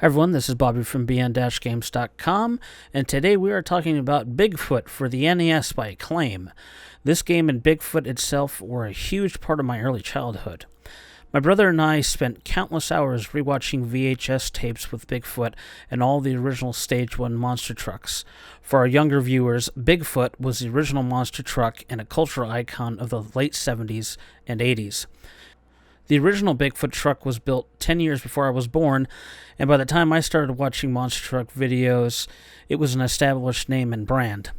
Hi everyone, this is Bobby from bn-games.com, and today we are talking about Bigfoot for the NES by Acclaim. This game and Bigfoot itself were a huge part of my early childhood. My brother and I spent countless hours rewatching VHS tapes with Bigfoot and all the original Stage 1 monster trucks. For our younger viewers, Bigfoot was the original monster truck and a cultural icon of the late 70s and 80s. The original Bigfoot truck was built 10 years before I was born, and by the time I started watching monster truck videos, it was an established name and brand.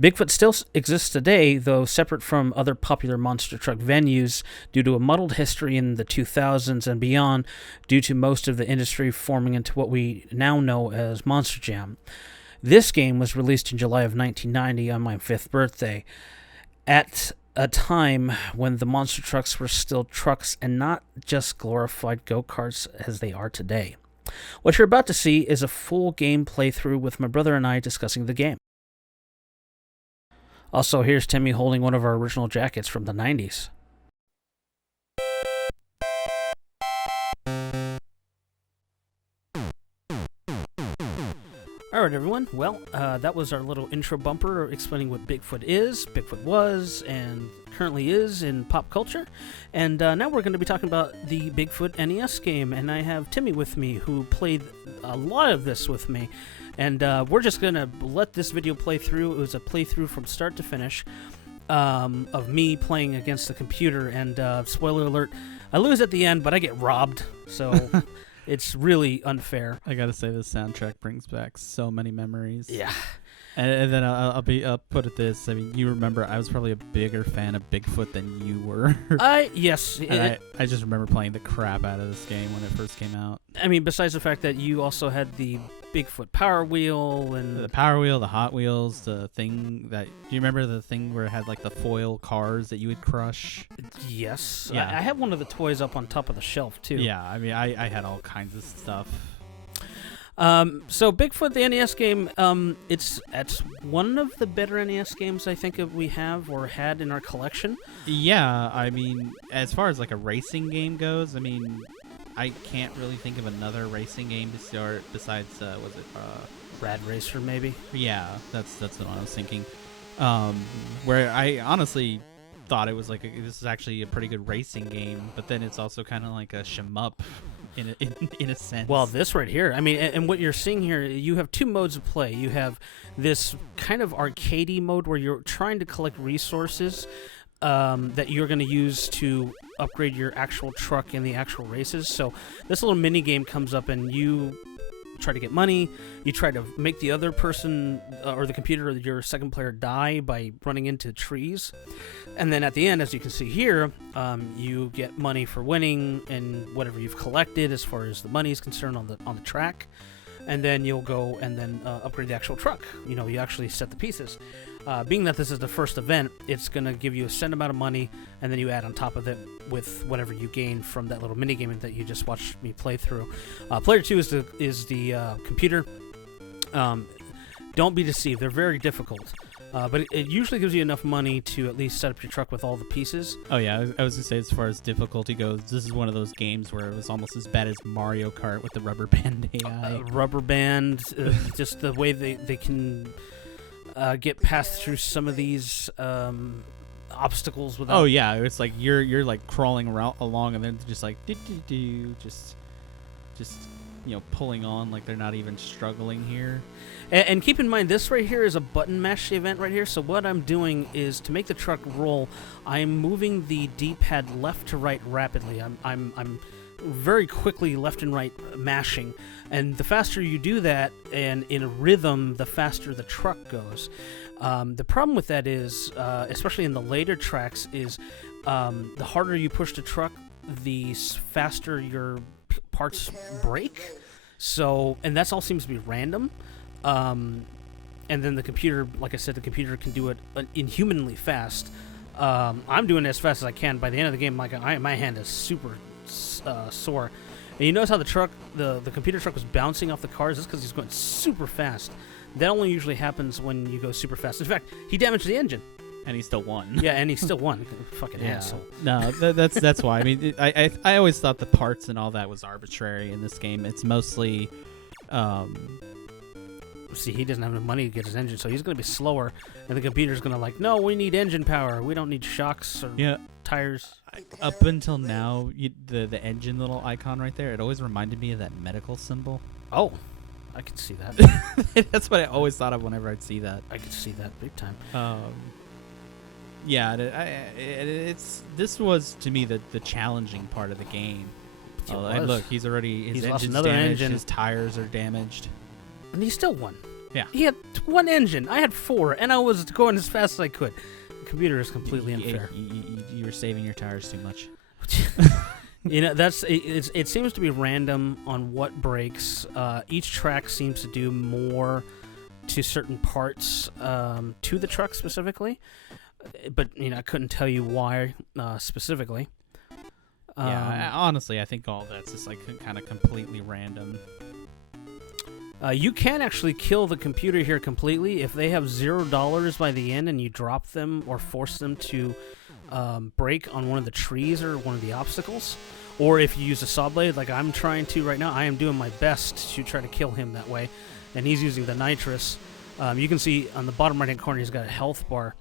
Bigfoot still exists today, though separate from other popular monster truck venues due to a muddled history in the 2000s and beyond, due to most of the industry forming into what we now know as Monster Jam. This game was released in July of 1990 on my 5th birthday. At a time when the monster trucks were still trucks and not just glorified go-karts as they are today. What you're about to see is a full game playthrough with my brother and I discussing the game. Also, here's Timmy holding one of our original jackets from the 90s. Alright everyone, well, that was our little intro bumper explaining what Bigfoot is, Bigfoot was, and currently is in pop culture. And now we're going to be talking about the Bigfoot NES game, and I have Timmy with me, who played a lot of this with me. And we're just going to let this video play through. It was a playthrough from start to finish of me playing against the computer, and spoiler alert, I lose at the end, but I get robbed, so... It's really unfair. I gotta say, this soundtrack brings back so many memories. Yeah. And then I'll put it this. I mean, you remember I was probably a bigger fan of Bigfoot than you were. Yes. And I just remember playing the crap out of this game when it first came out. I mean, besides the fact that you also had the Bigfoot Power Wheel and... The Power Wheel, the Hot Wheels, the thing that... Do you remember the thing where it had, like, the foil cars that you would crush? Yes. Yeah. I had one of the toys up on top of the shelf, too. Yeah, I mean, I had all kinds of stuff. So Bigfoot, the NES game, it's one of the better NES games I think we have or had in our collection. Yeah, I mean, as far as, like, a racing game goes, I mean... I can't really think of another racing game to start besides, was it Rad Racer, maybe? Yeah, that's what I was thinking. Where I honestly thought it was like this is actually a pretty good racing game, but then it's also kind of like a shmup in a sense. Well, this right here, I mean, and what you're seeing here, you have two modes of play. You have this kind of arcadey mode where you're trying to collect resources that you're going to use to upgrade your actual truck in the actual races. So this little mini game comes up and you try to get money, you try to make the other person or the computer or your second player die by running into trees, and then at the end, as you can see here, you get money for winning and whatever you've collected as far as the money is concerned on the track, and then you'll go and then upgrade the actual truck. You know, you actually set the pieces. Being that this is the first event, it's going to give you a set amount of money, and then you add on top of it with whatever you gain from that little minigame that you just watched me play through. Player 2 is the computer. Don't be deceived. They're very difficult. But it usually gives you enough money to at least set up your truck with all the pieces. Oh, yeah. I was going to say, as far as difficulty goes, this is one of those games where it was almost as bad as Mario Kart with the rubber band AI. Rubber band, just the way they can... get past through some of these obstacles without... Oh yeah, it's like you're like crawling along and then just like just you know, pulling on like they're not even struggling here. And keep in mind, this right here is a button mash event right here. So what I'm doing is to make the truck roll, I'm moving the D-pad left to right rapidly. I'm very quickly left and right mashing, and the faster you do that and in a rhythm, the faster the truck goes. The problem with that is, especially in the later tracks, is the harder you push the truck, the faster your parts break. So, and that's all seems to be random. And then the computer, like I said, the computer can do it inhumanly fast. I'm doing it as fast as I can. By the end of the game, my hand is super sore. And you notice how the computer truck was bouncing off the cars? That's because he's going super fast. That only usually happens when you go super fast. In fact, he damaged the engine. And he still won. Yeah, and he still won. Fucking asshole. No, that's why. I mean, I always thought the parts and all that was arbitrary in this game. It's mostly See, he doesn't have enough money to get his engine, so he's going to be slower, and the computer's going to like, no, we need engine power. We don't need shocks or tires. Up until now, the engine little icon right there, it always reminded me of that medical symbol. Oh, I could see that. That's what I always thought of whenever I'd see that. I could see that big time. Yeah, this was to me the challenging part of the game. And look, he's engine's lost another damaged, engine. his tires are damaged. And he still won. Yeah. He had one engine. I had 4, and I was going as fast as I could. The computer is completely unfair. You were saving your tires too much. It seems to be random on what breaks. Each track seems to do more to certain parts to the truck specifically. But, I couldn't tell you why specifically. Honestly, I think all that's just like kind of completely random. You can actually kill the computer here completely if they have $0 by the end and you drop them or force them to break on one of the trees or one of the obstacles. Or if you use a saw blade like I'm trying to right now, I am doing my best to try to kill him that way. And he's using the nitrous. You can see on the bottom right-hand corner he's got a health bar.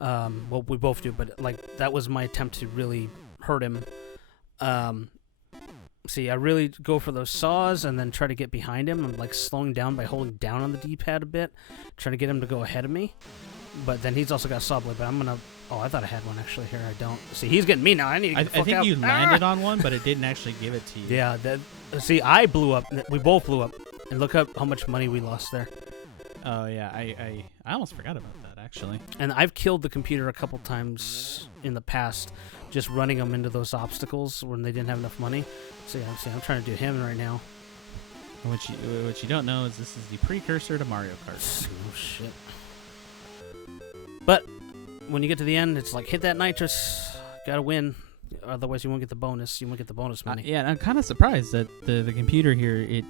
Well, we both do, but like that was my attempt to really hurt him. See, I really go for those saws and then try to get behind him. I'm like slowing down by holding down on the D-pad a bit, trying to get him to go ahead of me. But then he's also got a saw blade, but I'm going to... Oh, I thought I had one actually here. I don't. See, he's getting me now. I need to get the fuck out. I think you landed on one, but it didn't actually give it to you. Yeah, see, I blew up. We both blew up. And look up how much money we lost there. Oh, yeah. I almost forgot about that, actually. And I've killed the computer a couple times in the past, just running them into those obstacles when they didn't have enough money. See, I'm trying to do him right now. What you don't know is this is the precursor to Mario Kart. Oh, shit. But when you get to the end, it's like, hit that nitrous. Gotta win. Otherwise, you won't get the bonus. You won't get the bonus money. Yeah, and I'm kind of surprised that the computer here, it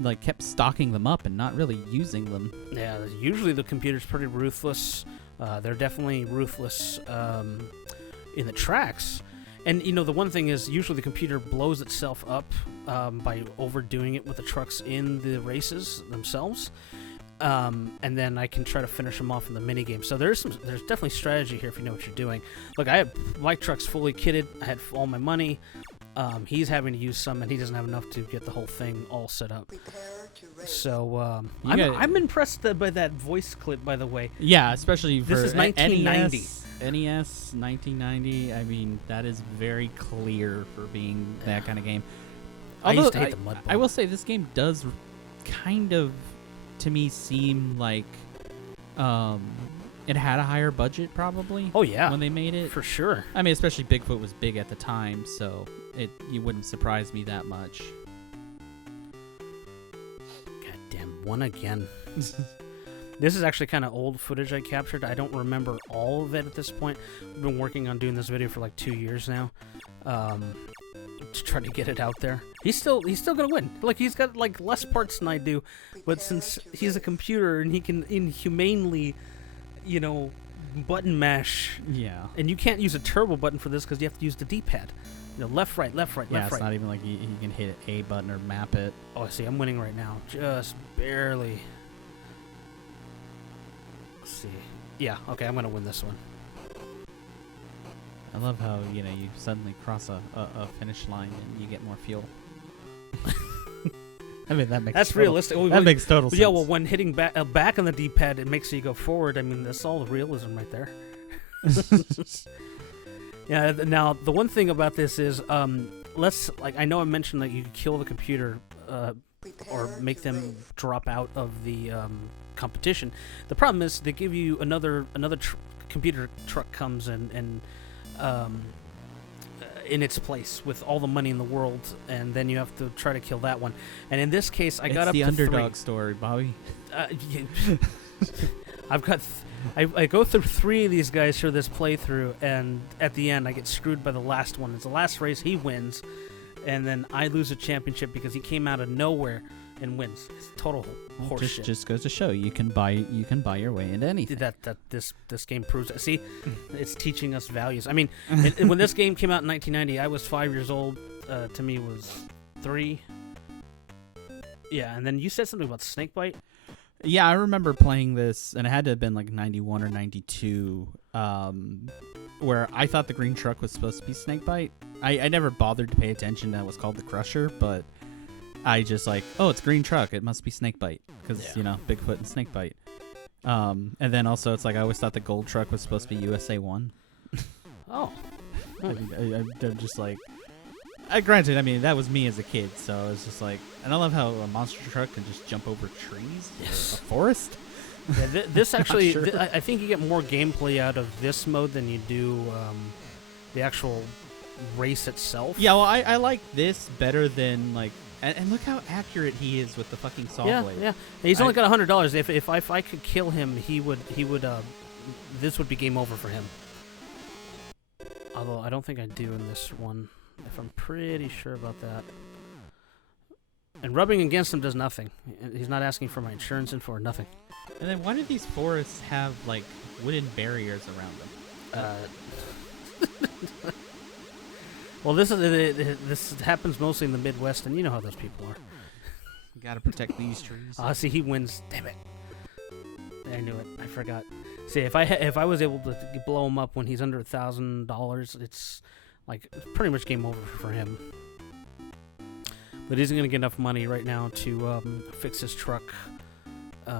like kept stocking them up and not really using them. Yeah, usually the computer's pretty ruthless. They're definitely ruthless in the tracks. And, the one thing is, usually the computer blows itself up by overdoing it with the trucks in the races themselves. And then I can try to finish them off in the minigame. So there's definitely strategy here if you know what you're doing. Look, I have my trucks fully kitted. I had all my money. He's having to use some, and he doesn't have enough to get the whole thing all set up. So I'm impressed by that voice clip, by the way. Yeah, especially for this is 1990. NES 1990. I mean, that is very clear for being that kind of game. Although, I used to hate the mud ball. I will say this game does kind of, to me, seem like it had a higher budget probably. Oh yeah, when they made it, for sure. I mean, especially Bigfoot was big at the time, so you wouldn't surprise me that much. Goddamn, one again. This is actually kind of old footage I captured. I don't remember all of it at this point. I've been working on doing this video for like 2 years now, to try to get it out there. He's still gonna win. Like, he's got like less parts than I do, but since he's a computer and he can inhumanely, button mash. Yeah. And you can't use a turbo button for this because you have to use the D-pad. Left, right, left, right, left, right. Yeah, it's not even like he can hit A button or map it. Oh, I see. I'm winning right now, just barely. Let's see. Yeah. Okay, I'm gonna win this one. I love how you suddenly cross a finish line and you get more fuel. I mean, that's realistic. That makes total sense. Yeah, well, when hitting back on the D-pad, it makes you go forward. I mean, that's all the realism right there. Yeah. Now, the one thing about this is, I know I mentioned that you could kill the computer or make them drop out of the competition. The problem is they give you another computer truck comes and in its place with all the money in the world, and then you have to try to kill that one. And in this case, I got up to 3. It's the underdog story, Bobby. I go through 3 of these guys for this playthrough, and at the end, I get screwed by the last one. It's the last race, he wins, and then I lose a championship because he came out of nowhere and wins. It's total horseshit. Just goes to show you can buy your way into anything. This game proves that. See, it's teaching us values. I mean, when this game came out in 1990, I was 5 years old. To me, was 3. Yeah, and then you said something about snakebite. Yeah, I remember playing this, and it had to have been like 91 or 92, where I thought the green truck was supposed to be snakebite. I never bothered to pay attention that it was called the Crusher, but I just like, oh, it's green truck. It must be snakebite because, Bigfoot and snakebite. And then also it's like I always thought the gold truck was supposed to be USA 1. Oh. I'm just like... granted, I mean, that was me as a kid, so it's just like... And I love how a monster truck can just jump over trees. Yes. A forest. Yeah, this actually... Sure. I think you get more gameplay out of this mode than you do the actual race itself. Yeah, well, I like this better than, like... And look how accurate he is with the fucking saw blade. Yeah. He's only got $100. If I could kill him, he would. This would be game over for him. Although I don't think I do in this one. If I'm pretty sure about that. And rubbing against him does nothing. He's not asking for my insurance info or nothing. And then why do these forests have like wooden barriers around them? Well, this happens mostly in the Midwest, and you know how those people are. You gotta protect these trees. See, he wins. Damn it! I knew it. I forgot. See, if I was able to blow him up when he's under $1,000, it's like pretty much game over for him. But he's gonna get enough money right now to fix his truck. But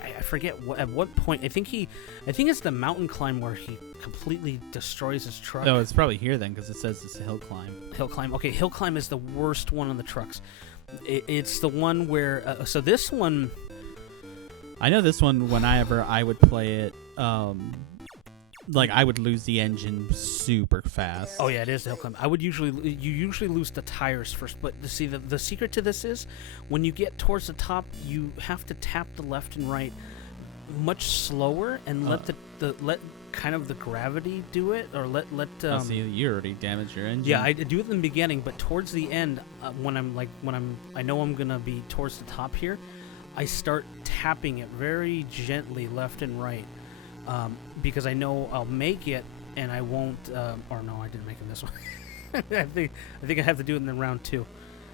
I forget at what point. I think it's the mountain climb where he completely destroys his truck. No, it's probably here then because it says it's a hill climb. Hill climb. Okay, hill climb is the worst one on the trucks. It's the one where so this one. I know this one. Whenever I would play it, like I would lose the engine super fast. Oh yeah, it is the hill climb. You usually lose the tires first, but see the secret to this is when you get towards the top, you have to tap the left and right much slower and let kind of the gravity do it, or let. See, you already damaged your engine. Yeah, I do it in the beginning, but towards the end, when I know I'm gonna be towards the top here, I start tapping it very gently left and right, because I know I'll make it, and I won't. Or no, I didn't make it this one. I think I have to do it in the round 2.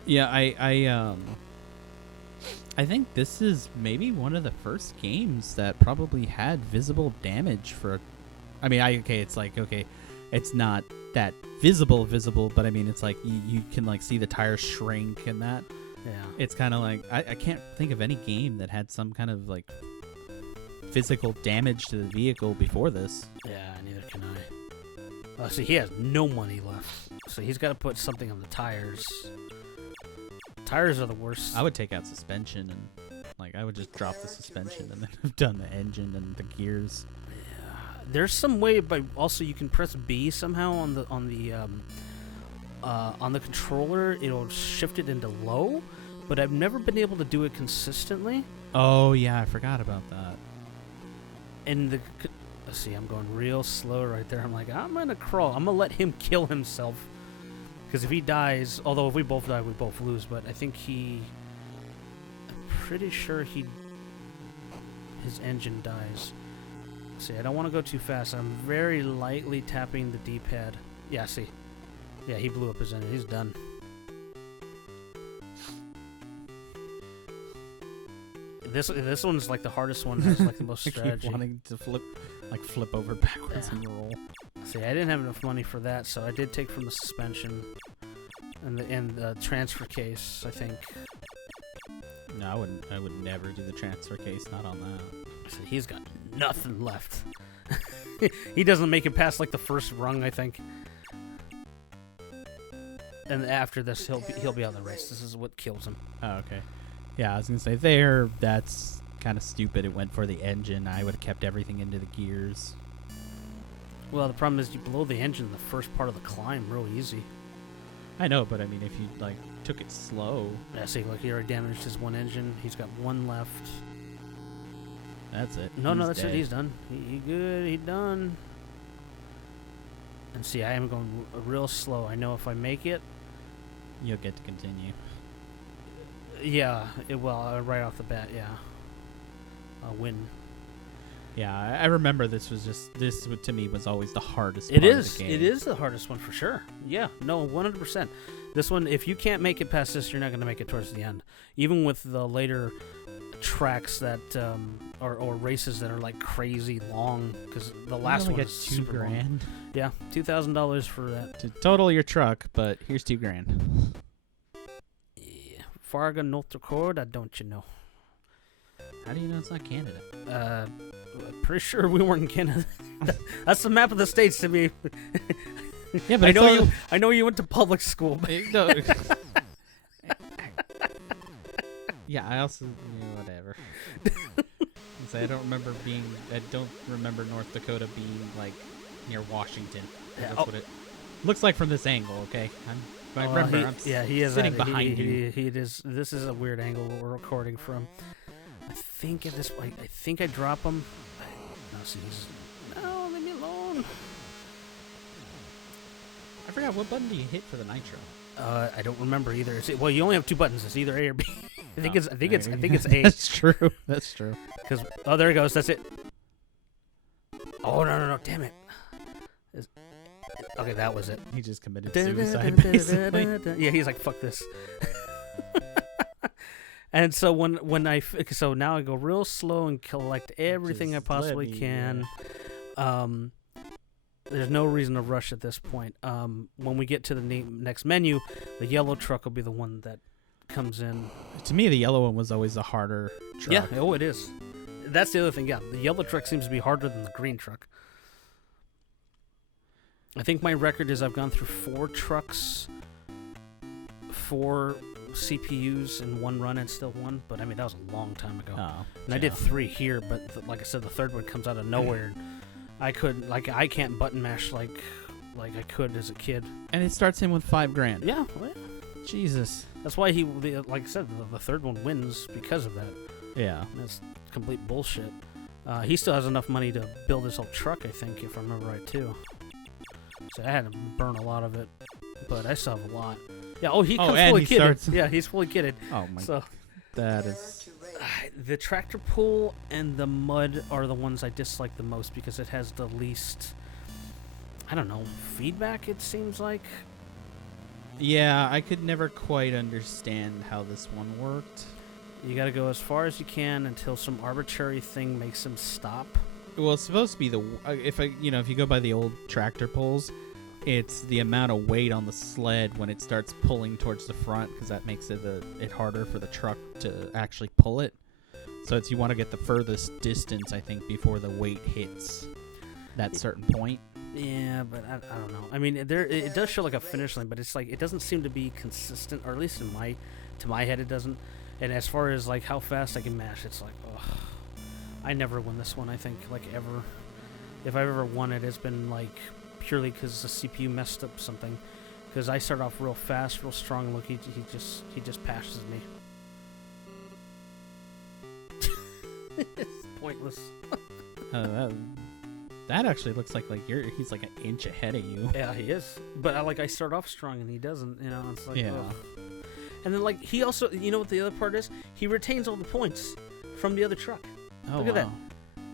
Yeah, I think this is maybe one of the first games that probably had visible damage for. It's not that visible, but I mean, it's like you can like see the tires shrink and that. Yeah. It's kind of like I can't think of any game that had some kind of like physical damage to the vehicle before this. Yeah, neither can I. See, he has no money left, so he's got to put something on the tires. Tires are the worst. I would take out suspension and like I would just drop the suspension and then have done the engine and the gears. There's some way, but also you can press B somehow on the controller. It'll shift it into low, but I've never been able to do it consistently. Oh yeah, I forgot about that. And let's see, I'm going real slow right there. I'm like, I'm gonna crawl. I'm gonna let him kill himself, because if he dies, although if we both die, we both lose. But I think I'm pretty sure his engine dies. See, I don't want to go too fast. I'm very lightly tapping the D-pad. Yeah, see. Yeah, he blew up his engine. He's done. This one's like the hardest one. Has like the most strategy. I keep wanting to flip over backwards and roll. See, I didn't have enough money for that, so I did take from the suspension and the transfer case, I think. No, I would never do the transfer case. Not on that. So he's got nothing left. He doesn't make it past like the first rung, I think. And after this, he'll be out of the race. This is what kills him. Oh, okay. Yeah, I was gonna say that's kind of stupid. It went for the engine. I would have kept everything into the gears. Well, the problem is you blow the engine in the first part of the climb real easy. I know, but I mean, if you like took it slow. Yeah, see, look, he already damaged his one engine. He's got one left. That's it. No, that's it. He's done. He good. He done. And see, I am going real slow. I know if I make it, you'll get to continue. Yeah, right off the bat, yeah. I'll win. Yeah, I remember this to me was always the hardest part of the game. It is the hardest one for sure. Yeah, no, 100%. This one, if you can't make it past this, you're not going to make it towards the end. Even with the later tracks that or races that are like crazy long, because the last one is super $2,000. long. Yeah, $2,000 for that. To total your truck, but here's $2,000. Yeah. Fargo, North Dakota, don't you know? How do you know it's not Canada? Pretty sure we weren't in Canada. That's the map of the states to me. Yeah, but I know you went to public school. But No. Yeah, I also whatever. I don't remember North Dakota being like near Washington. That's what it looks like from this angle. Okay, he is sitting behind you. He is. This is a weird angle we're recording from. I think at this point, I think I drop him. No, leave me alone. I forgot what button do you hit for the nitro? I don't remember either. Well, you only have two buttons. It's either A or B. I think it's A. That's true. That's true. Because there it goes. That's it. Oh no! Damn it. Okay, that was it. He just committed suicide, basically. Yeah, he's like, fuck this. And so so now I go real slow and collect everything I possibly can. There's no reason to rush at this point. When we get to the next menu, the yellow truck will be the one that comes in. To me, the yellow one was always the harder truck. Yeah, it is. That's the other thing, yeah. The yellow truck seems to be harder than the green truck. I think my record is I've gone through 4 trucks, 4 CPUs in one run and still won. But, I mean, that was a long time ago. And I did 3 here, but like I said, the third one comes out of nowhere. I can't button mash like I could as a kid. And it starts him with $5,000. Yeah. Jesus. That's why like I said, the third one wins because of that. Yeah. That's complete bullshit. He still has enough money to build his whole truck, I think, if I remember right, too. So I had to burn a lot of it, but I still have a lot. Yeah, he comes fully kitted. Yeah, he's fully kitted. Oh, my God. That is... The tractor pull and the mud are the ones I dislike the most because it has the least, I don't know, feedback, it seems like. Yeah, I could never quite understand how this one worked. You gotta go as far as you can until some arbitrary thing makes him stop. Well, it's supposed to be if you go by the old tractor pulls, it's the amount of weight on the sled when it starts pulling towards the front, because that makes it harder for the truck to actually pull it. So you want to get the furthest distance, I think, before the weight hits that certain point. Yeah, but I don't know. I mean, it does show like a finish line, but it's like it doesn't seem to be consistent, or at least to my head, it doesn't. And as far as like how fast I can mash, it's like, ugh. I never win this one, I think, like ever. If I've ever won it, it's been like purely because the CPU messed up something. Because I start off real fast, real strong, and look, he just passes me. It's pointless. That actually looks like he's like an inch ahead of you. Yeah, he is. But I start off strong and he doesn't. It's like, yeah. Ugh. And then like he also, what the other part is? He retains all the points from the other truck. Oh, look at that.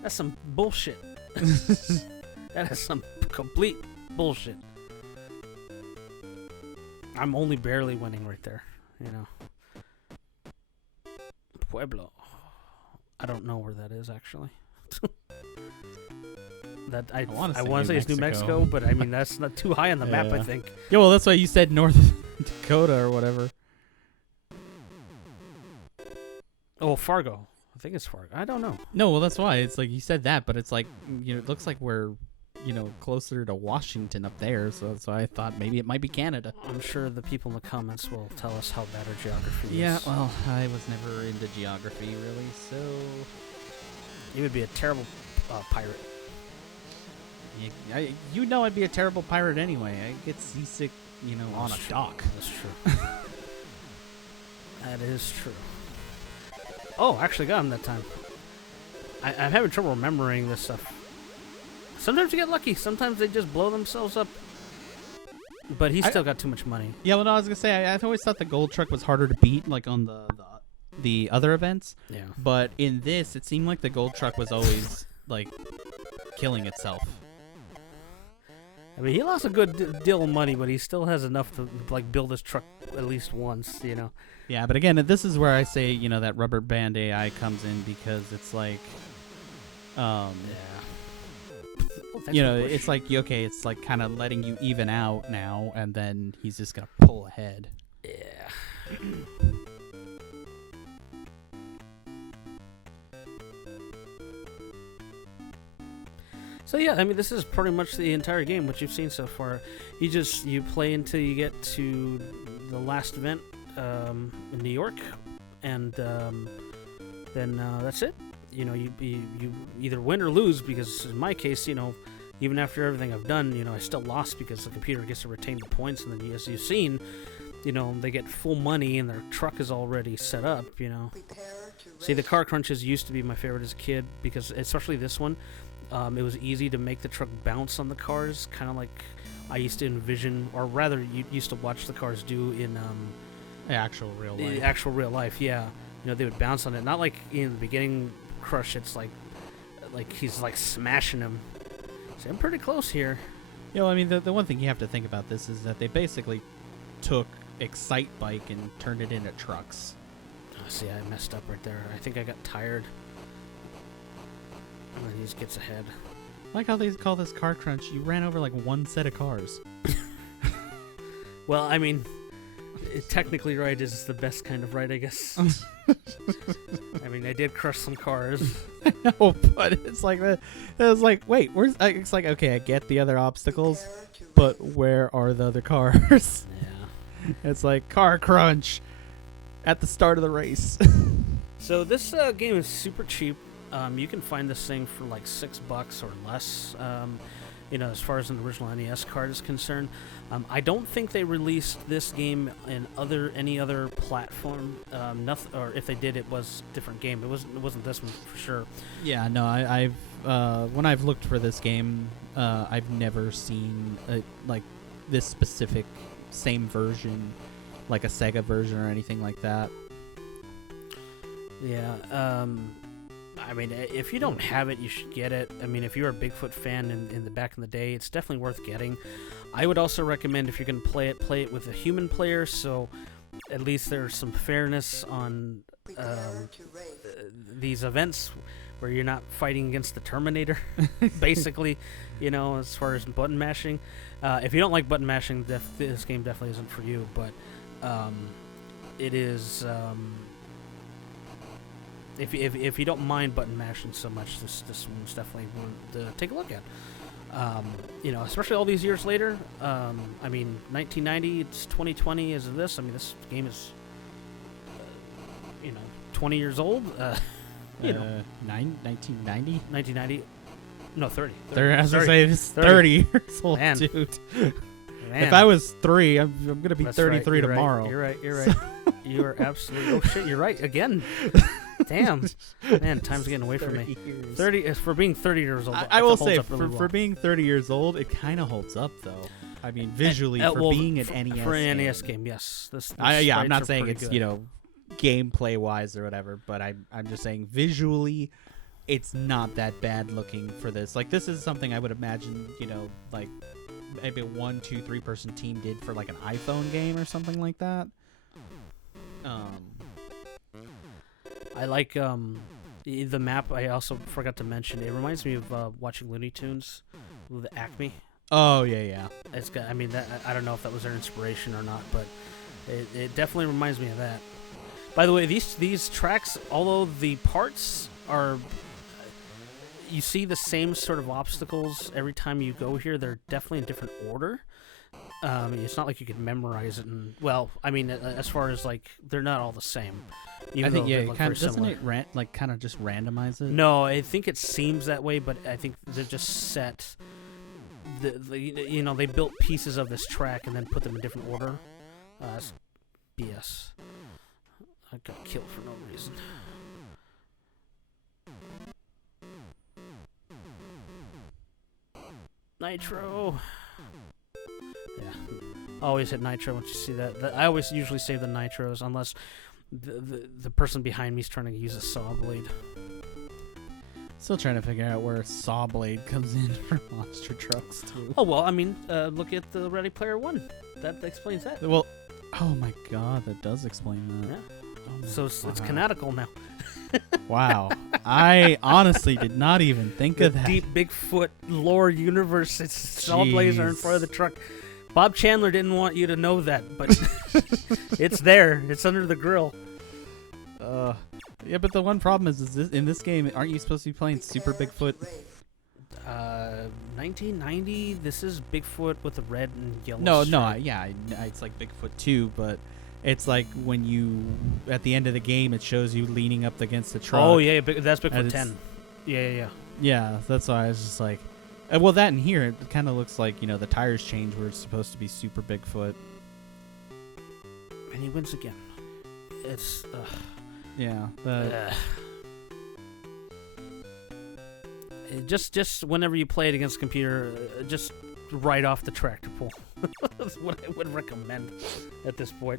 That's some bullshit. That is some complete bullshit. I'm only barely winning right there. Pueblo. I don't know where that is actually. I want to say it's New Mexico, but I mean that's not too high on the map, I think. Yeah, well that's why you said North Dakota or whatever. Oh, Fargo. I think it's Fargo. I don't know. No, well that's why it's like you said that, but it's like it looks like we're closer to Washington up there, so that's why I thought maybe it might be Canada. I'm sure the people in the comments will tell us how bad our geography is. Yeah, well, I was never into geography really, so you would be a terrible pirate. I'd be a terrible pirate anyway. I get seasick, on a dock. That's true. That is true. Oh, actually got him that time. I'm having trouble remembering this stuff. Sometimes you get lucky. Sometimes they just blow themselves up. But he's still got too much money. Yeah, well, no, I was going to say, I always thought the gold truck was harder to beat, like on the other events. Yeah. But in this, it seemed like the gold truck was always, like, killing itself. I mean, he lost a good deal of money, but he still has enough to like build his truck at least once, you know. Yeah, but again, this is where I say, you know, that rubber band AI comes in, because it's like, Yeah. you know, it's like, okay, it's like kind of letting you even out now, and then he's just gonna pull ahead. Yeah. So yeah, I mean, this is pretty much the entire game, what you've seen so far. You play until you get to the last event in New York, and then that's it. You know, you either win or lose, because in my case, you know, even after everything I've done, you know, I still lost because the computer gets to retain the points, and then as you've seen, you know, they get full money and their truck is already set up, you know. See, the car crunches used to be my favorite as a kid, because especially this one, it was easy to make the truck bounce on the cars, kind of like I used to envision, or rather, you used to watch the cars do in Actual real life. actual real life. Yeah, you know, they would bounce on it, not like in the beginning Crush. It's like he's like smashing him. So I'm pretty close here. You know, I mean, the one thing you have to think about this is that they basically took Excite Bike and turned it into trucks. Oh, see, I messed up right there. I think I got tired. And then he just gets ahead. I like how they call this car crunch. You ran over like one set of cars. Well, I mean, technically right is the best kind of right, I guess. I mean, I did crush some cars. No, but it's like that. It's like, wait, where's? It's like, okay, I get the other obstacles, but where are the other cars? Yeah. It's like car crunch at the start of the race. So this game is super cheap. You can find this thing for like $6 or less. You know, as far as an original NES card is concerned. I don't think they released this game in any other platform. Nothing, or if they did, it was a different game. It wasn't this one for sure. Yeah, no, I've when I've looked for this game, I've never seen like this specific same version, like a Sega version or anything like that. Yeah. I mean, if you don't have it, you should get it. I mean, if you're a Bigfoot fan in the back in the day, it's definitely worth getting. I would also recommend, if you're going to play it with a human player, so at least there's some fairness on these events where you're not fighting against the Terminator, basically, you know, as far as button mashing. If you don't like button mashing, this game definitely isn't for you, but it is... If you don't mind button mashing so much, this one's definitely one to take a look at. You know, especially all these years later. I mean, 1990, it's 2020 as of this. I mean, this game is, 20 years old. 1990? 1990. No, 30. I was going to say, it's 30 years old, Man. dude. Man. If I was 3, I'm going to be That's 33 right. tomorrow. You're right. You are absolutely... Oh, shit, you're right. Again. Damn. Man, time's getting away from me. 30 for being 30 years old. I will say, really for being 30 years old, it kind of holds up, though. I mean, visually, being an NES for an game. NES game, yes. I'm not saying it's, gameplay-wise or whatever, but I'm just saying visually, it's not that bad looking for this. Like, this is something I would imagine, like maybe a 1, 2, 3 person team did for like an iPhone game or something like that. I like the map. I also forgot to mention, it reminds me of watching Looney Tunes with Acme. Oh yeah. It's got, I mean, that, I don't know if that was their inspiration or not, but it definitely reminds me of that. By the way, these tracks, although the parts are, you see the same sort of obstacles every time you go here, they're definitely in different order. It's not like you could memorize it, and as far as like, they're not all the same. I think doesn't it kind of just randomize it? No, I think it seems that way, but I think they're just set. They built pieces of this track and then put them in different order. That's BS. I got killed for no reason. Nitro. Yeah, always hit nitro once you see that. I always usually save the nitros unless the person behind me is trying to use a saw blade. Still trying to figure out where saw blade comes in for monster trucks too. Oh well, I mean, look at the Ready Player One. That explains that. Well, oh my god, that does explain that. Yeah. Oh So it's canonical now. Wow. I honestly did not even think The of that. deep Bigfoot lore universe. It's saw blades are in front of the truck. Bob Chandler didn't want you to know that, but it's there. It's under the grill. Yeah, but the one problem is this, in this game, aren't you supposed to be playing Super Bigfoot? 1990. This is Bigfoot with the red and yellow. No, stripe. it's like Bigfoot 2, but it's like when you, at the end of the game, it shows you leaning up against the truck. Oh yeah, that's Bigfoot And 10. Yeah. Yeah, that's why I was just like, well, that in here, it kind of looks like, the tires change where it's supposed to be Super Bigfoot. And he wins again. It's. Yeah. Just whenever you play it against a computer, just write off the tractor pull. That's what I would recommend at this point.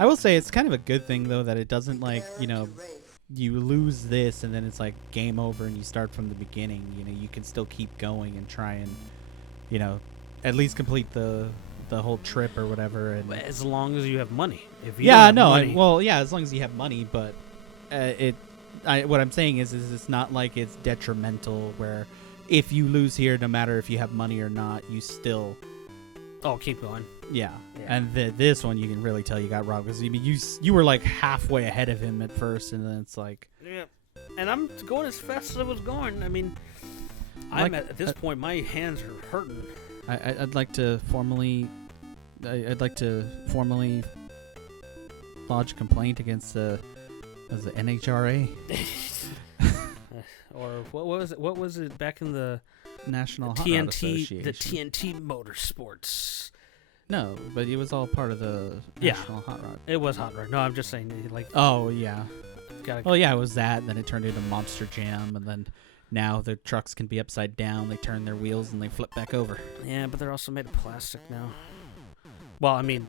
I will say it's kind of a good thing, though, that it doesn't, like, you lose this and then it's like game over and you start from the beginning. You can still keep going and try and, at least complete the whole trip or whatever. And As long as you have money. If you don't have money, as long as you have money, but what I'm saying is it's not like it's detrimental where if you lose here, no matter if you have money or not, you still... Oh, keep going. Yeah. And this one you can really tell you got robbed because you were like halfway ahead of him at first, and then it's like... Yeah. And I'm going as fast as I was going. I mean, at this point, my hands are hurting. I'd like to formally lodge a complaint against the NHRA. Or what was it? What was it back in the National Hot Rod TNT? Association? The TNT Motorsports. No, but it was all part of the National Hot Rod. It was Hot Rod. No, I'm just saying, like. Oh yeah. Well, yeah, it was that. And then it turned into Monster Jam, and then now the trucks can be upside down. They turn their wheels and they flip back over. Yeah, but they're also made of plastic now. Well, I mean,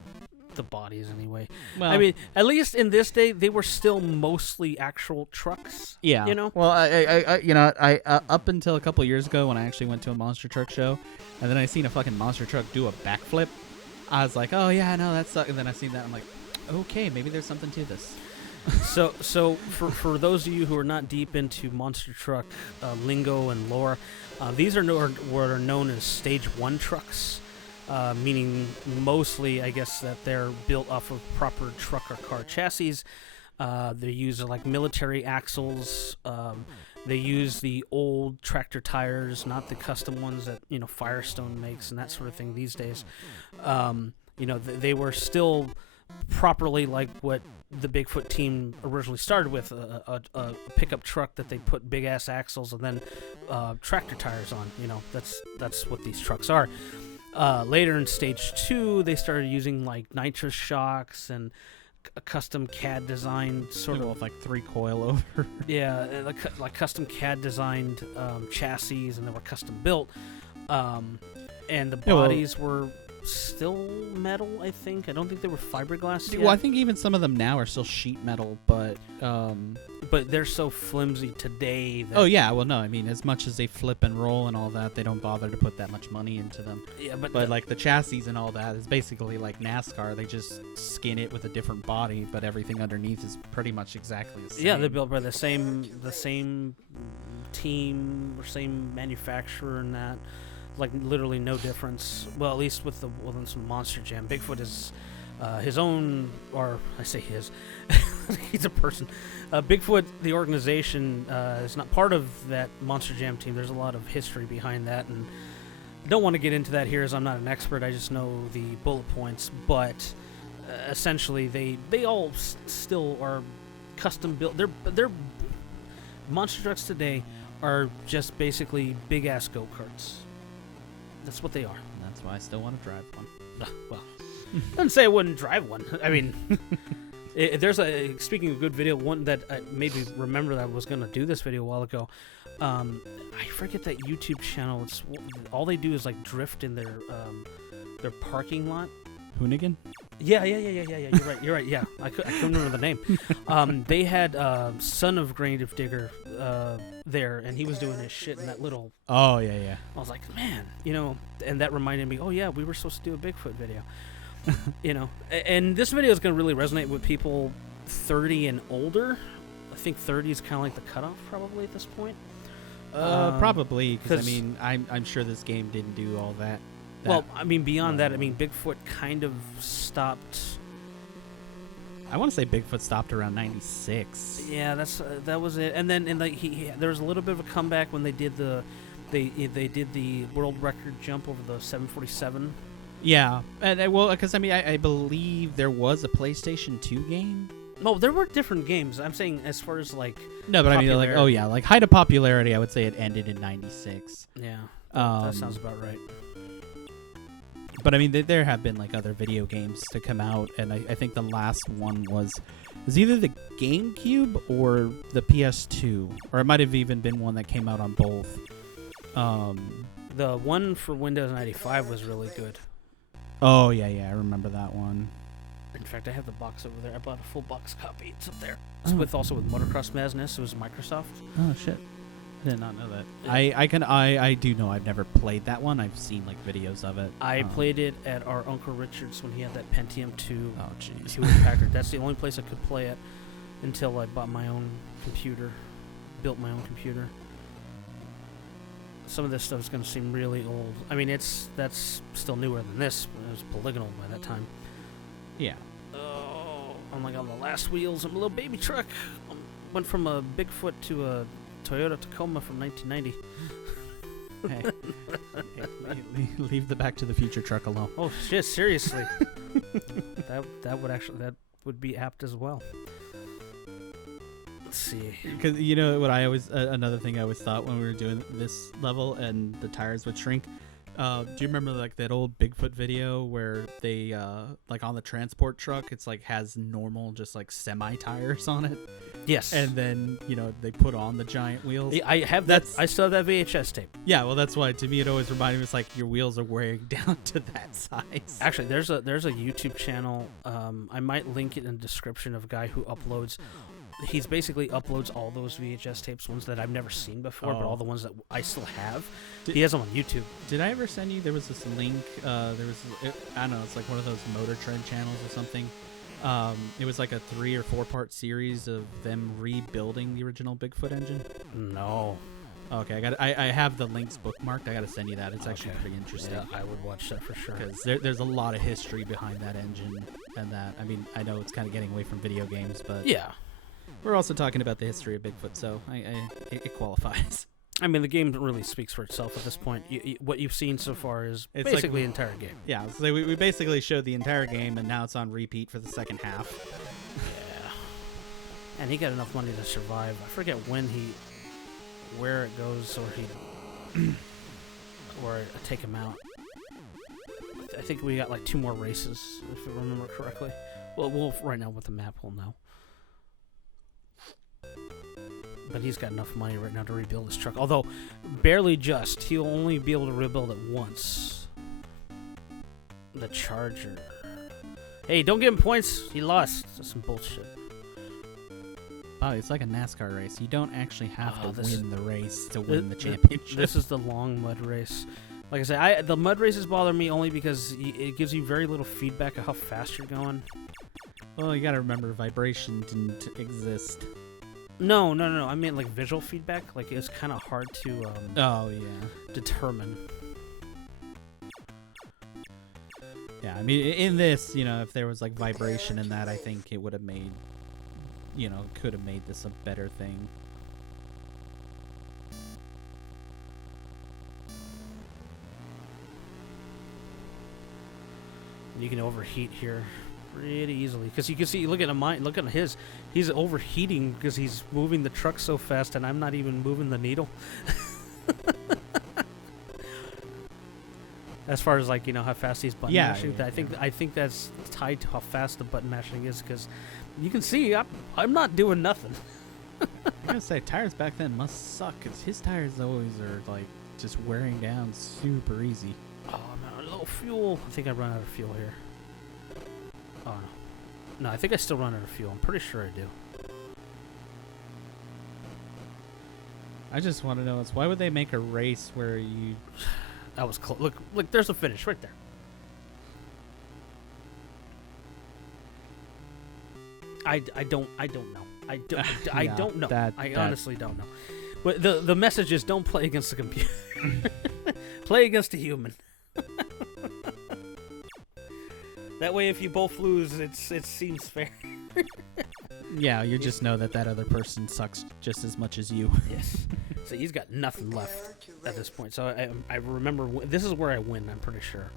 the bodies anyway. Well, I mean, at least in this day, they were still mostly actual trucks. Yeah. Well, I up until a couple of years ago when I actually went to a monster truck show, and then I seen a fucking monster truck do a backflip, I was like, oh yeah, no, that sucks. And then I seen that, I'm like, okay, maybe there's something to this. So for those of you who are not deep into monster truck lingo and lore, these are what are known as Stage 1 trucks. Meaning mostly, I guess, that they're built off of proper truck or car chassis. They use like military axles. They use the old tractor tires, not the custom ones that Firestone makes and that sort of thing these days. They were still properly like what the Bigfoot team originally started with, a pickup truck that they put big ass axles and then tractor tires on. That's what these trucks are. Later in Stage 2, they started using like nitrous shocks and a custom CAD designed sort of like 3 coilover. Yeah, like custom CAD designed chassis, and they were custom built. And the bodies were still metal, I think. I don't think they were fiberglass yet. Well, I think even some of them now are still sheet metal, but they're so flimsy today that... Oh, yeah. Well, no, I mean, as much as they flip and roll and all that, they don't bother to put that much money into them. Yeah, but like the chassis and all that is basically like NASCAR. They just skin it with a different body, but everything underneath is pretty much exactly the same. Yeah, they're built by the same team or same manufacturer and that. Like literally no difference. Well, at least with some Monster Jam. Bigfoot is his own, or I say his, he's a person. Bigfoot, the organization, is not part of that Monster Jam team. There's a lot of history behind that, and I don't want to get into that here as I'm not an expert. I just know the bullet points. But essentially, they all still are custom built. They're monster trucks today are just basically big ass go-karts. That's what they are. That's why I still want to drive one. Well, I didn't say I wouldn't drive one. I mean, there's speaking of good video, one that made me remember that I was going to do this video a while ago. I forget that YouTube channel. It's all they do is like drift in their parking lot. Hoonigan? Yeah. You're right. Yeah, I couldn't remember the name. They had son of Grave Digger there, and he was doing his shit in that little. Oh yeah. I was like, man, and that reminded me. Oh yeah, we were supposed to do a Bigfoot video. And this video is going to really resonate with people 30 and older. I think 30 is kind of like the cutoff, probably at this point. Probably, because I mean, I'm sure this game didn't do all that. Well, I mean, beyond that, I mean, Bigfoot kind of stopped. I want to say Bigfoot stopped around 96. Yeah, that was it. And then there was a little bit of a comeback when they did the world record jump over the 747. Yeah, and well, because I mean, I believe there was a PlayStation 2 game. No, there were different games. I'm saying as far as like. No, but I mean, like, oh yeah, like height of popularity, I would say it ended in 96. Yeah, that sounds about right. But I mean, there have been like other video games to come out, and I think the last one was either the GameCube or the PS2, or it might have even been one that came out on both. The one for Windows 95 was really good. Oh yeah, I remember that one. In fact, I have the box over there. I bought a full box copy. It's up there. It's also with Motocross Madness. It was Microsoft. Oh shit. I did not know that. I do know I've never played that one. I've seen like videos of it. I played it at our Uncle Richard's when he had that Pentium 2. Oh jeez. Hewlett Packard. That's the only place I could play it until I bought my own computer, built my own computer. Some of this stuff is going to seem really old. I mean, that's still newer than this. It was polygonal by that time. Yeah. Oh, I'm like on the last wheels. I'm a little baby truck. Went from a Bigfoot to a Toyota Tacoma from 1990. Hey, leave the Back to the Future truck alone. Oh shit! Seriously, that would be apt as well. Let's see. Because you know what I always another thing I always thought when we were doing this level and the tires would shrink. Do you remember like that old Bigfoot video where they like on the transport truck it's like has normal just like semi tires on it? Yes. And then they put on the giant wheels. I have that. I still have that VHS tape. Yeah, well that's why to me it always reminded me it's like your wheels are wearing down to that size. Actually, there's a YouTube channel. I might link it in the description of a guy who uploads. He basically uploads all those VHS tapes, ones that I've never seen before, but all the ones that I still have. He has them on YouTube. Did I ever send you? There was this link. I don't know. It's like one of those Motor Trend channels or something. It was like a 3 or 4 part series of them rebuilding the original Bigfoot engine. No. Okay, I have the links bookmarked. I got to send you that. It's actually pretty interesting. Yeah, I would watch that for sure. Because there's a lot of history behind that engine and that. I mean, I know it's kind of getting away from video games, but yeah. We're also talking about the history of Bigfoot, so it qualifies. I mean, the game really speaks for itself at this point. What you've seen so far is basically like, the entire game. Yeah, so we basically showed the entire game, and now it's on repeat for the second half. Yeah. And he got enough money to survive. I forget where it goes, or take him out. I think we got like 2 more races, if I remember correctly. Well, right now with the map, we'll know. But he's got enough money right now to rebuild his truck. Although, barely just. He'll only be able to rebuild it once. The Charger. Hey, don't give him points. He lost. That's some bullshit. Oh, it's like a NASCAR race. You don't actually have to win the race to win the championship. This is the long mud race. Like I said, the mud races bother me only because it gives you very little feedback of how fast you're going. Well, you gotta remember, vibration didn't exist. No. I mean, like, visual feedback. Like, it's kind of hard to determine. Yeah, I mean, in this, if there was, like, vibration in that, I think it would have made, could have made this a better thing. You can overheat here pretty easily, because you can see, look at his, he's overheating because he's moving the truck so fast, and I'm not even moving the needle. As far as like how fast he's button mashing, I think that's tied to how fast the button mashing is, because you can see I'm not doing nothing. I gotta say, tires back then must suck, because his tires always are like just wearing down super easy. Oh man, a little fuel. I think I run out of fuel here. Oh, no. No, I think I still run out of fuel. I'm pretty sure I do. I just want to know is why would they make a race where you... That was close. Look, there's a finish right there. I don't know. I don't know. I honestly don't know. But the message is don't play against the computer. Play against a human. That way, if you both lose, it seems fair. Yeah, you just know that other person sucks just as much as you. Yes. So he's got nothing left at this point. So I remember this is where I win. I'm pretty sure.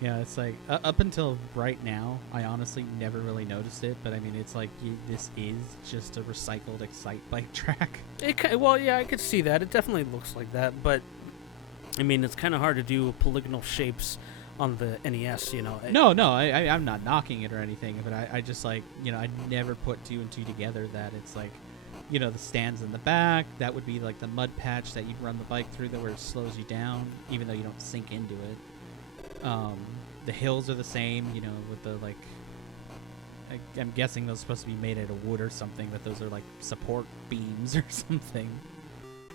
Yeah, it's like up until right now, I honestly never really noticed it. But I mean, it's like this is just a recycled Excite bike track. Well, yeah, I could see that. It definitely looks like that. But I mean, it's kind of hard to do polygonal shapes on the NES, you know. No, I'm not knocking it or anything. But I just like, you know, I never put two and two together that it's like, you know, the stands in the back. That would be like the mud patch that you'd run the bike through that where it slows you down, even though you don't sink into it. The hills are the same, you know, with the like I'm guessing those are supposed to be made out of wood or something, but those are like support beams or something.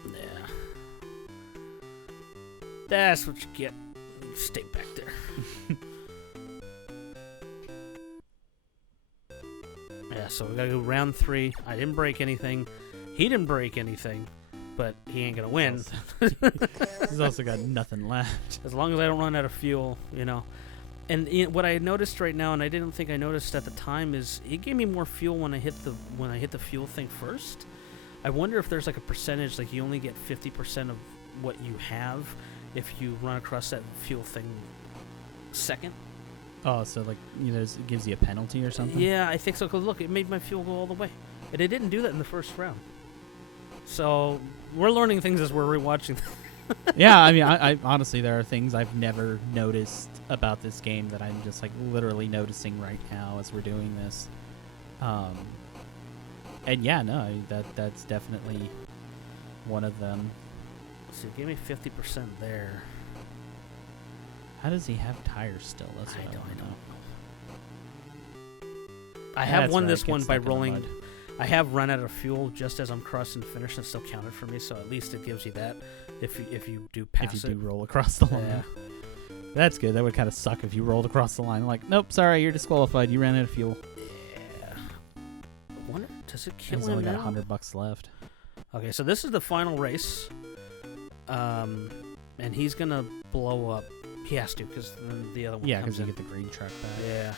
Yeah. That's what you get. You stay back there. Yeah, so we gotta go round 3. I didn't break anything. He didn't break anything. But he ain't gonna win. He's also got nothing left. As long as I don't run out of fuel, you know. And what I noticed right now, and I didn't think I noticed at the time, is he gave me more fuel when I hit the fuel thing first. I wonder if there's like a percentage, like you only get 50% of what you have if you run across that fuel thing second. Oh, so like, you know, it gives you a penalty or something? Yeah, I think so. Cause look, it made my fuel go all the way, and it didn't do that in the first round. So we're learning things as we're rewatching. Yeah, I mean, I honestly, there are things I've never noticed about this game that I'm just like literally noticing right now as we're doing this. And yeah, no, that's definitely one of them. So give me 50% there. How does he have tires still? That's what I don't know. I have won this one by rolling. I have run out of fuel just as I'm crossing the finish, and still counted for me. So at least it gives you that if you do pass it. If you do roll across the line. Yeah. That's good. That would kind of suck if you rolled across the line. Like, nope, sorry, you're disqualified. You ran out of fuel. Yeah. I wonder, does it kill him now? He's only got $100 left. Okay, so this is the final race. And he's going to blow up. He has to, because the other one because you get the green truck back. Yeah.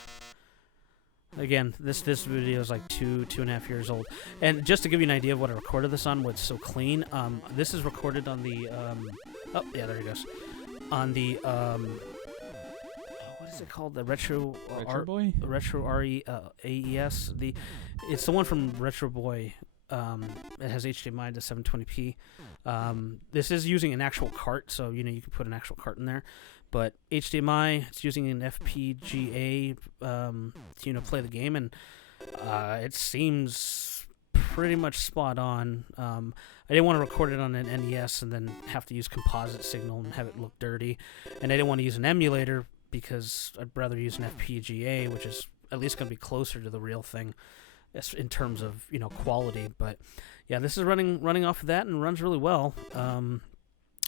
Again, this video is like 2.5 years old. And just to give you an idea of what I recorded this on, what's so clean, this is recorded on the, oh, yeah, there he goes. On the, what is it called? The Retro Boy? Retro AES. It's the one from Retro Boy. It has HDMI to 720p. This is using an actual cart, so, you know, you can put an actual cart in there. But HDMI, it's using an FPGA to, you know, play the game, and it seems pretty much spot on. I didn't want to record it on an NES and then have to use composite signal and have it look dirty, and I didn't want to use an emulator because I'd rather use an FPGA, which is at least going to be closer to the real thing in terms of, you know, quality. But yeah, this is running off of that and runs really well.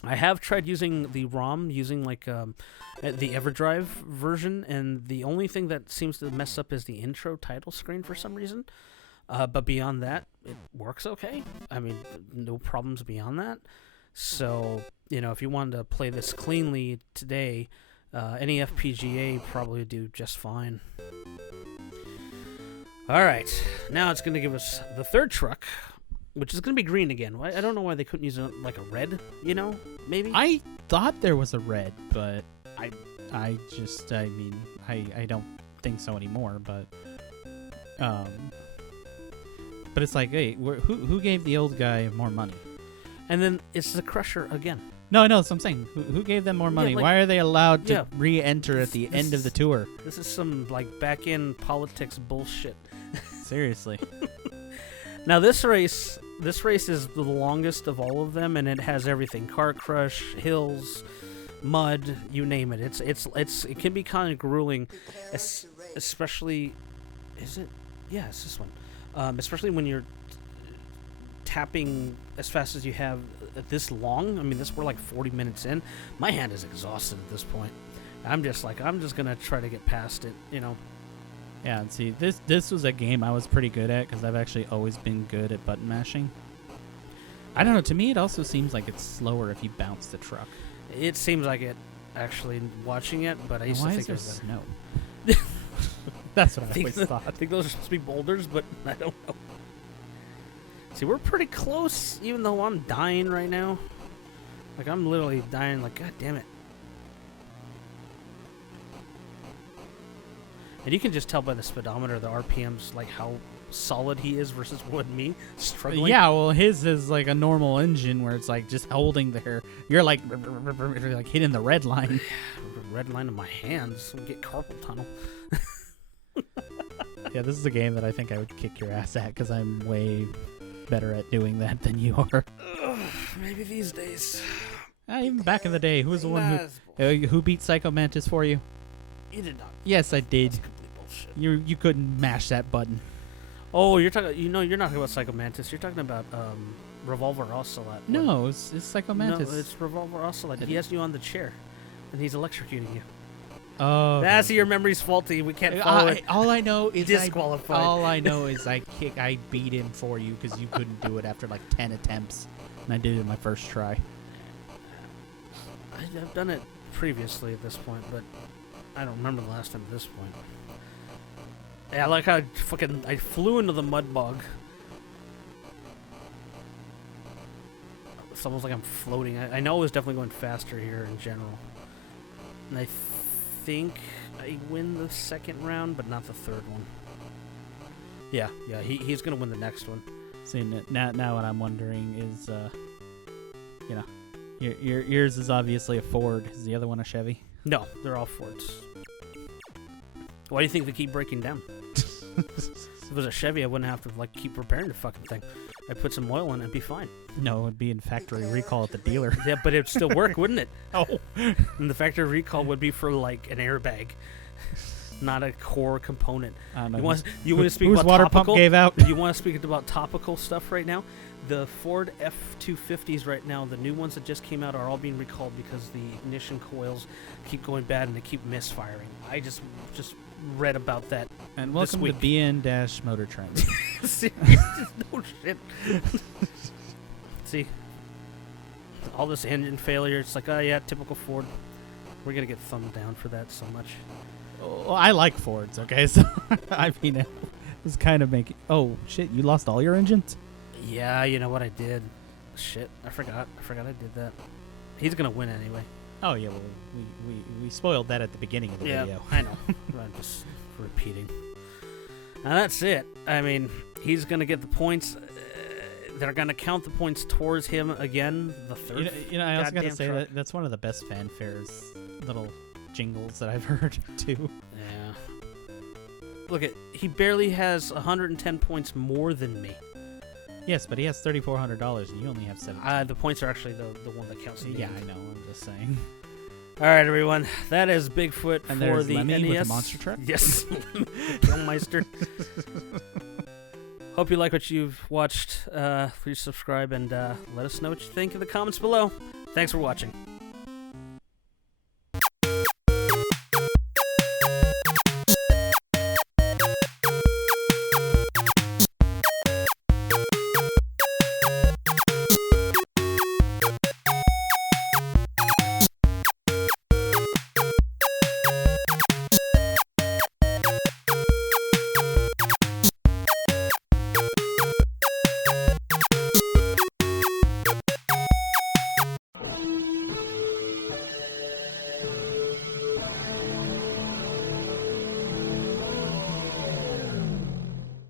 I have tried using the ROM, using like the EverDrive version, and the only thing that seems to mess up is the intro title screen for some reason. But beyond that, it works okay. I mean, no problems beyond that. So, you know, if you wanted to play this cleanly today, any FPGA probably would do just fine. All right, now it's going to give us the third truck, which is going to be green again. I don't know why they couldn't use like a red, you know, maybe? I thought there was a red, but I don't think so anymore, but it's like, hey, who gave the old guy more money? And then it's the Crusher again. No, that's what I'm saying. Who gave them more money? Yeah, like, why are they allowed to re-enter at the end of the tour? This is some like back-end politics bullshit. Seriously. Now this race, This race is the longest of all of them, and it has everything: car crush, hills, mud, you name it. It can be kind of grueling, especially. Is it? Yeah, it's this one. Especially when you're tapping as fast as you have this long. I mean, we're like 40 minutes in. My hand is exhausted at this point. I'm just gonna try to get past it, you know. Yeah, and see, this was a game I was pretty good at because I've actually always been good at button mashing. I don't know. To me, it also seems like it's slower if you bounce the truck. It seems like it, actually, watching it, but I used to think it was there snow. That's what I always thought. I think those are supposed to be boulders, but I don't know. See, we're pretty close, even though I'm dying right now. Like, I'm literally dying, like, God damn it. And you can just tell by the speedometer, the RPMs, like, how solid he is versus me struggling. Yeah, well, his is like a normal engine where it's like just holding there. You're like hitting the red line. Red line in my hands. We'll get carpal tunnel. Yeah, this is a game that I think I would kick your ass at because I'm way better at doing that than you are. Maybe these days. Even back in the day, who was the one who beat Psycho Mantis for you? You did not. Yes, I did. That's complete bullshit. You couldn't mash that button. Oh, you're talking. You know, you're not talking about Psycho Mantis. You're talking about Revolver Ocelot. No, it's Psycho Mantis. No, it's Revolver Ocelot. He has you on the chair, and he's electrocuting you. Oh, that's your memory's faulty. We can't follow it. All I know is disqualified. All I know is I beat him for you because you couldn't do it after like 10 attempts, and I did it my first try. I've done it previously at this point, but I don't remember the last time at this point. Yeah, I like how I flew into the mud bog. It's almost like I'm floating. I know I was definitely going faster here in general. And I think I win the second round, but not the third one. Yeah, he's going to win the next one. See, now what I'm wondering is, yours is obviously a Ford. Is the other one a Chevy? No, they're all Fords. Why do you think they keep breaking down? If it was a Chevy, I wouldn't have to keep repairing the fucking thing. I'd put some oil in it and be fine. No, it'd be in factory recall at the dealer. Yeah, but it'd still work, wouldn't it? Oh. And the factory recall would be for like an airbag, not a core component. You want to speak about water topical? Pump gave out? You want to speak about topical stuff right now? The Ford F-250s right now, the new ones that just came out, are all being recalled because the ignition coils keep going bad and they keep misfiring. I just read about that. And welcome to BN Motor Trends. No shit. See, all this engine failure. It's like, oh yeah, typical Ford. We're gonna get thumbed down for that so much. Well, I like Fords. Okay, so I mean, it's kind of making. Oh shit! You lost all your engines. Yeah, you know what I did? Shit, I forgot I did that. He's gonna win anyway. Oh yeah, well we spoiled that at the beginning of the video. I know. I'm just repeating. Now that's it. I mean, he's gonna get the points. They're gonna count the points towards him again. The third. I also gotta say that's one of the best fanfares, little jingles that I've heard too. Yeah. Look he barely has 110 points more than me. Yes, but he has $3,400, and you only have 17. The points are actually the one that counts. Yeah, I know. I'm just saying. All right, everyone. That is Bigfoot and for the Lemmy NES. With the monster truck? Yes. Killmeister. Hope you like what you've watched. Please subscribe and let us know what you think in the comments below. Thanks for watching.